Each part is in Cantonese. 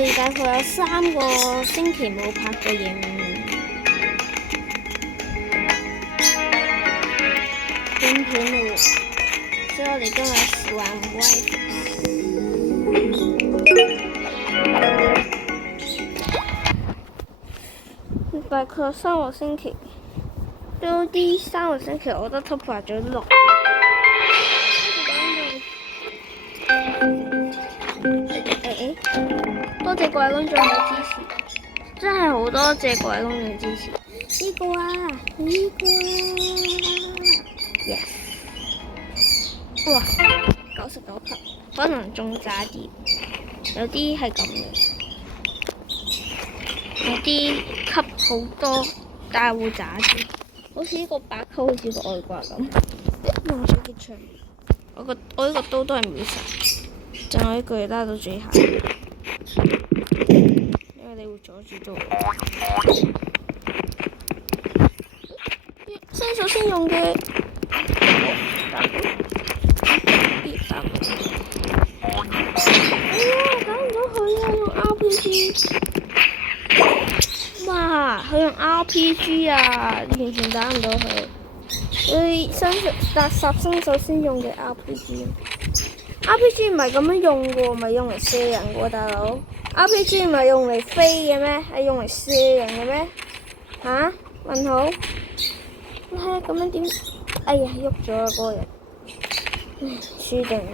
哋大概有3個星期冇拍過影片嘞喎，所以我哋今日玩 Wi-Fi。大概3個星期，都啲3個星期我都突破咗6。多謝各位觀眾嘅支持，真係好多謝各位觀眾嘅支持。呢個啊，yes， 哇，99級，可能仲渣啲，有啲係咁嘅，有啲級好多，但係會渣啲，好似呢個8級，好似個外掛咁。用水結槍，我呢個刀都係秒殺，就我呢句拉到最後。因為你會阻住咗我。新手先用嘅，打唔到佢啊！用 RPG， 哇！佢用 RPG 啊，完全打唔到佢。佢新手先用嘅 RPG 唔係咁樣用嘅喎，唔係用嚟射人嘅喎，大佬。RPG 唔係用嚟飛嘅咩？係用嚟射人嘅咩？嚇？問號？你睇下咁樣點？哎呀，喐咗啊！嗰個人，輸定啦！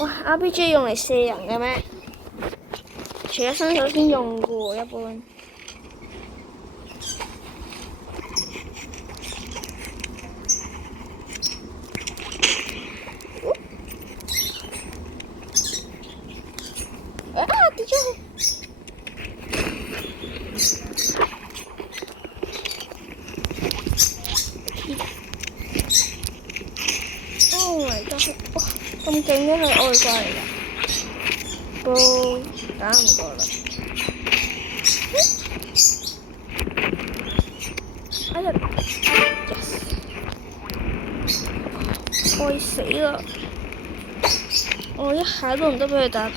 哇 ！RPG 用嚟射人嘅咩？除咗新手先用嘅喎，一般。跌咗去。Oh my god！ 哇，咁勁嘅係外掛嚟㗎，都打唔過啦。哎呀 ，yes！ 愛死啦！我一下都唔得俾佢打到。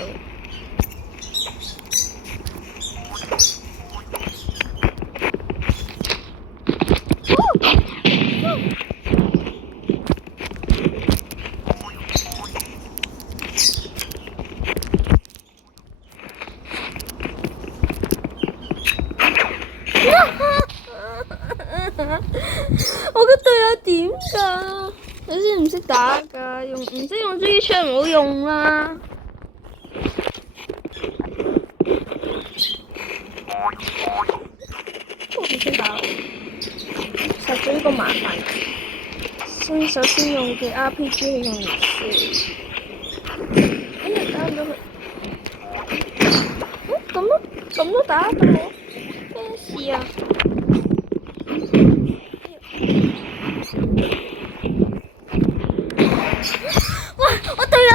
我嘅隊友點㗎？你識唔識打㗎？唔識用狙擊槍唔好用啦。我唔識打，實在呢個麻煩。新手先用嘅 RPG 係用嚟射。哎呀，打唔到佢。咁都打到我？咩事啊？哇！我隊友，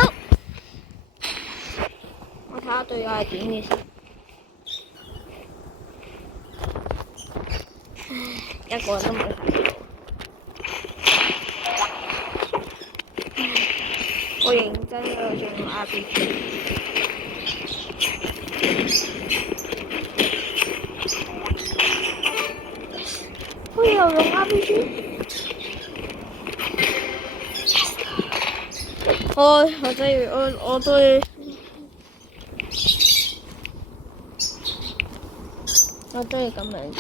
我睇下隊友係點嘅先。一個人都冇。我認真嘅仲用 RPG。我又用 RPG。我真係我對我真係咁樣做。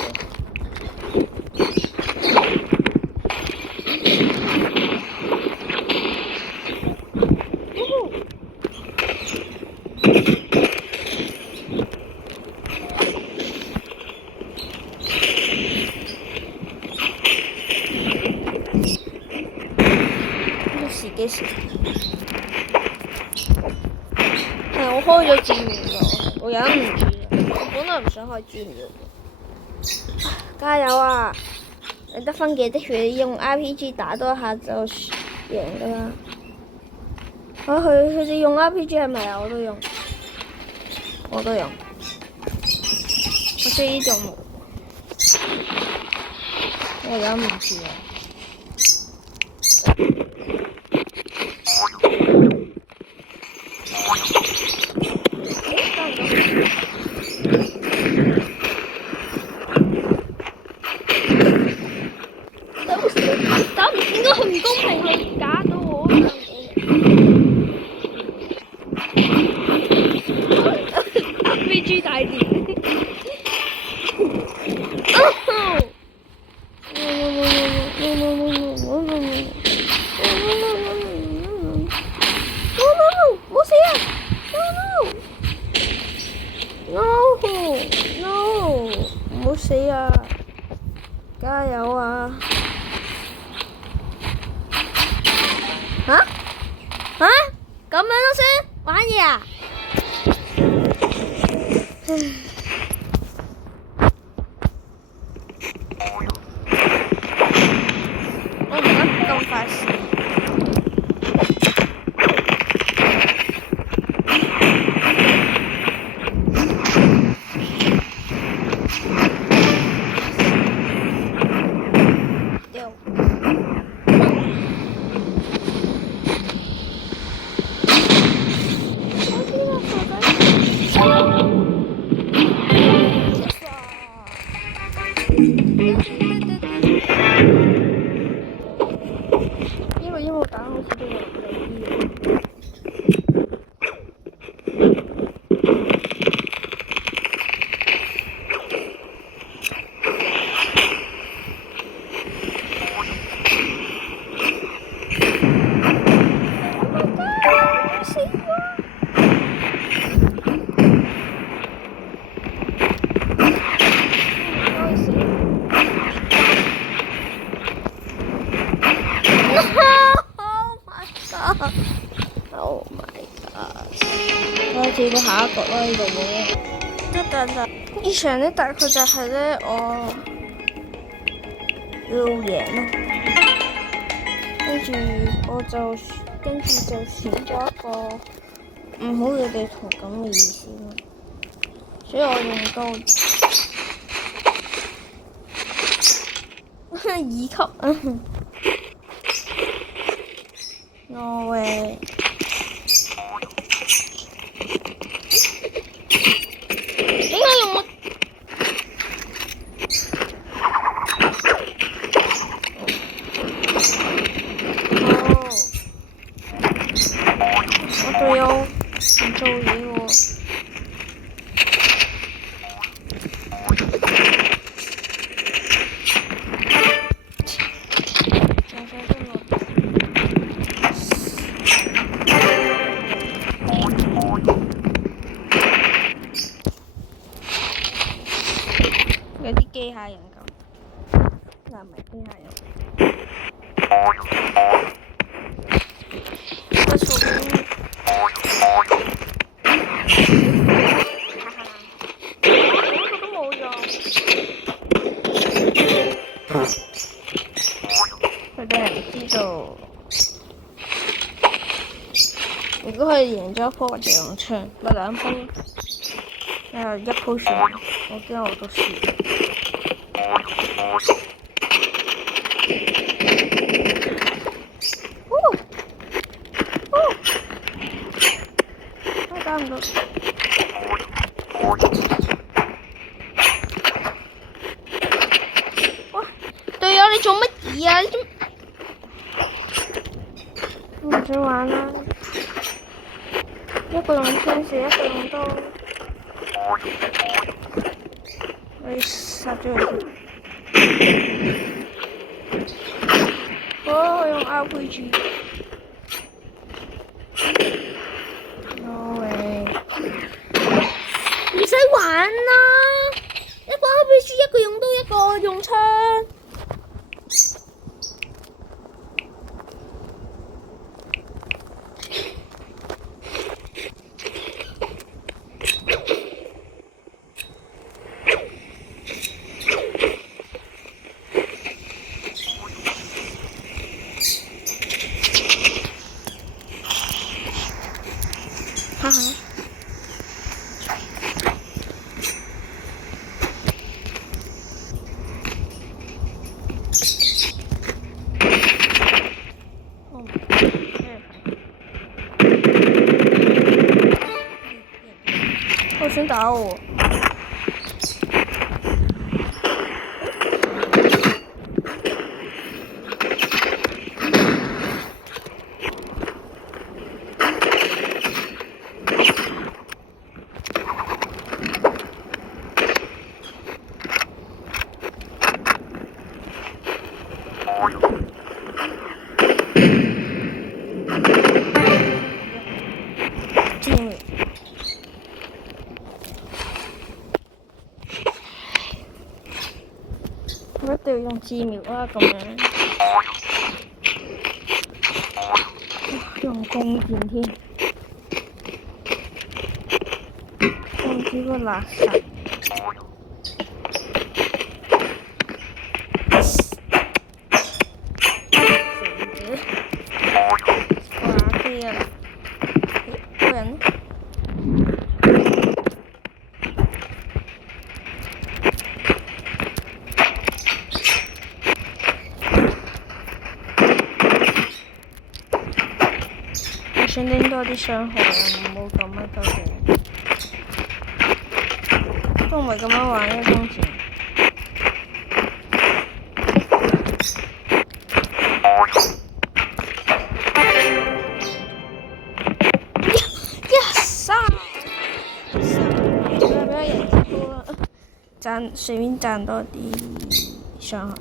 幾時？係我開咗戰苗㗎，我忍唔住啦。我本來唔想開戰苗嘅。加油啊！你得分幾滴血？你用 RPG 打多一下就贏㗎啦。佢哋用 RPG 係咪啊？我都用。我中意呢種模。我忍唔住啊！死啊！加油啊！啊？咁樣都算玩嘢啊？我唔得咁快死。因為我打好似都有啲。Oh my god！我跳到下一局啦，呢度冇。呢場呢，大概就係呢，我要贏咯。跟住就選咗一個唔好嘅地圖咁嘅意思咯。所以我用到2級。挪威。點解用我？我隊友唔做嘢喎。有啲機械人咁，嗱唔係機械人。不錯嘅。都冇用。佢哋係唔知道，如果佢贏咗一鋪或者2槍，咪2鋪，1鋪算，我驚我都輸。我打唔到。哇！隊友你做乜嘢啊？我唔想玩啦。一個用天使，一個用刀。我要殺咗佢。我用 RPG。No way！ 唔使玩啦，一個 RPG，一個用刀，一個用槍。哈哈。我想打我。一定要用字苗啦，咁樣。用弓箭添，放幾個垃圾。想拎多啲傷害啊！唔好咁啊，多謝。都唔係咁樣玩嘅當時。隨便賺多啲傷害。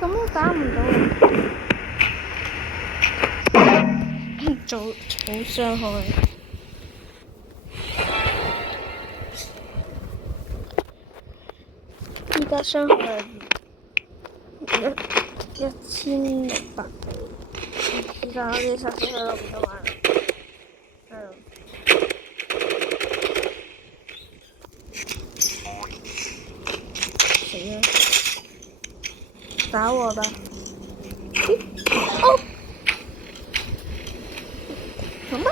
咁都打唔到，做好傷害。依家傷害1600倍，依家啲殺死佢都唔得玩。死啦！打我吧！哦，什麼？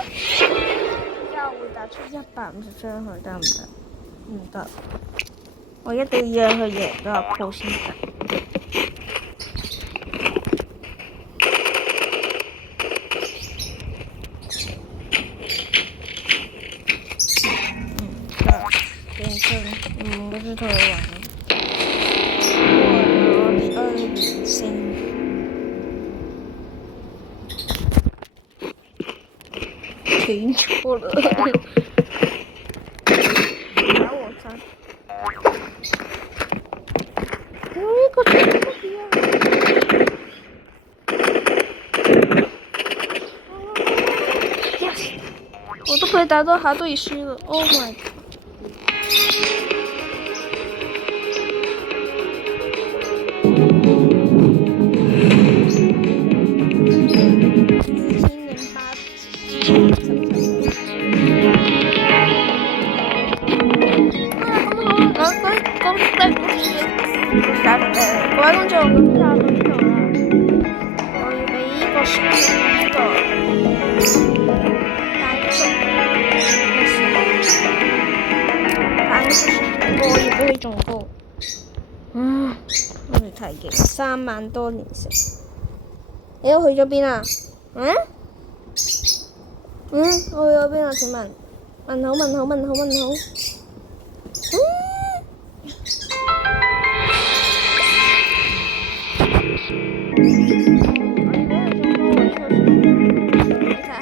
要我打出150傷害得唔得？唔得，我一定要讓佢贏咗個鋪先得。變成不是特別玩。停錯了，打我3，有一個什麼不一樣？Yes， 我都可以打到他對師了 ，Oh my god！各位觀眾，咁就到呢度啦。我要俾呢個書呢個單數我要俾佢仲高。我哋太勁，3萬多連勝。你都去咗邊啊？我去咗邊啊？請問？問好。你睇下。